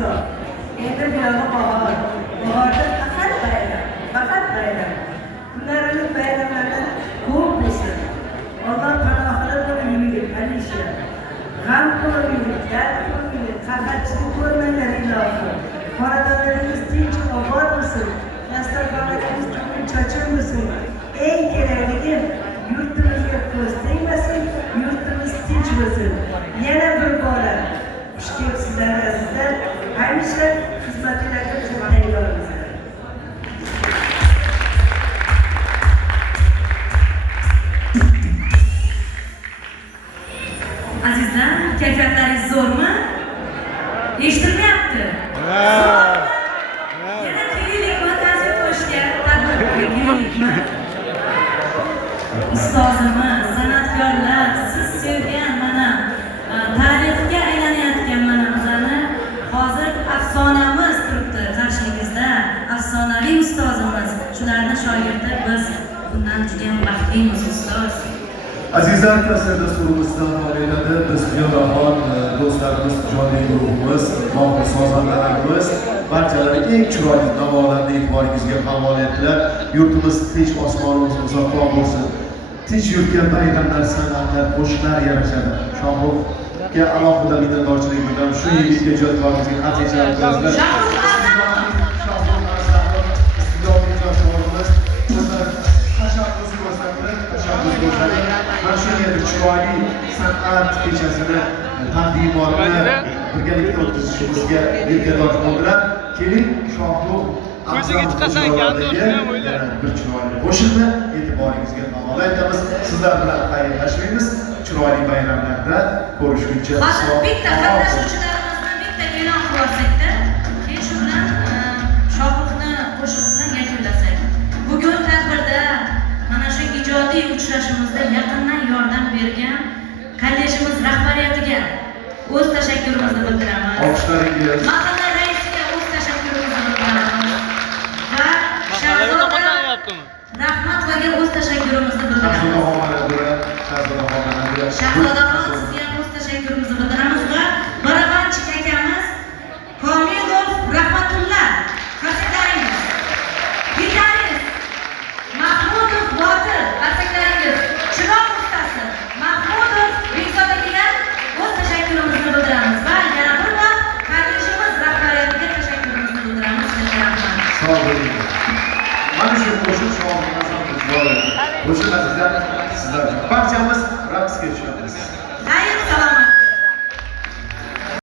misol. Endi buyog'i bahor. Bahorda faqat bayram, faqat bayram. Kunlarimiz bayramlardan ko'p bo'lsin. Alloh panohida bo'linglar, Alisha. G'am ko'ringlar, dard ko'ringlar, qahatchilik ko'rmanglar ilohim. Xonadonlarimiz tinch obod bo'lsin. Dasturxonlarimiz to'kin chochin bo'lsin. Eng kerakligi yurtimizga ko'z tegmasin, yurtimiz tinch bo'lsin. Yana bir bora xush kelibsizlar azizlar. Hamisha xizmatinglarga biz tayyormiz. Azizlar, kayfiyatlaringiz zo'rmi? Eshitilmayapti? Yana kelaylikmi ta'ziyat qo'yishga? Tadbirkorlikmi? Ustozimiz, san'atkorlar, siz sevgan mana tarixga aylanayotgan mana bizani hozir afsonamiz turibdi qarshingizda. Afsonaviy ustozimiz, shularni shogirdi biz bundan juda ham baxtlimiz ustoz. Azizlar, kasr dasturimizdan olinadi. Biz Yo'lahon do'stlarimiz, ijodiy guruhimiz, mohir sozandalarimiz barchalariga eng chiroyli navolarni e'tiboringizga havola etdilar. Yurtimiz tinch, osmonimiz musaffo bo'lsin. Tinch yurtga bayramlar, san'atlar, qo'shiqlar yarashadi. Shohruxga alohida minnatdorchilik bildiramiz. Shu yilgi ijodkorimizga qat'iy chiroyli san'at kechasini taqdimotini birgalikda o'tkazishimizga yelkadosh bo'ldilar. Keling, Shohrux ko'ziga chiqasan bir chiroyli qo'shiqni e'tiboringizga havola etamiz. Sizlar bilan xayrlashmaymiz. Chiroyli bayramlarda ko'rishguncha. Hozir bitta qatnashuvchilarimizdan bitta e'lon qilsak-da, keyin shu bilan Shohruxni qo'shiq bilan yakunlasak. Bugun tadbirda mana shu ijodiy uchrashuvimizda yaqindan yordam bergan kollejimiz rahbariyatiga o'z tashakkurimizni bildiramiz. Olqishlaringiz. Mahalla raisiga o'z tashakkurimizni bildiramiz. Va Shahzoda Rahmatovaga o'z tashakkurimizni bildiramiz. Shahzoda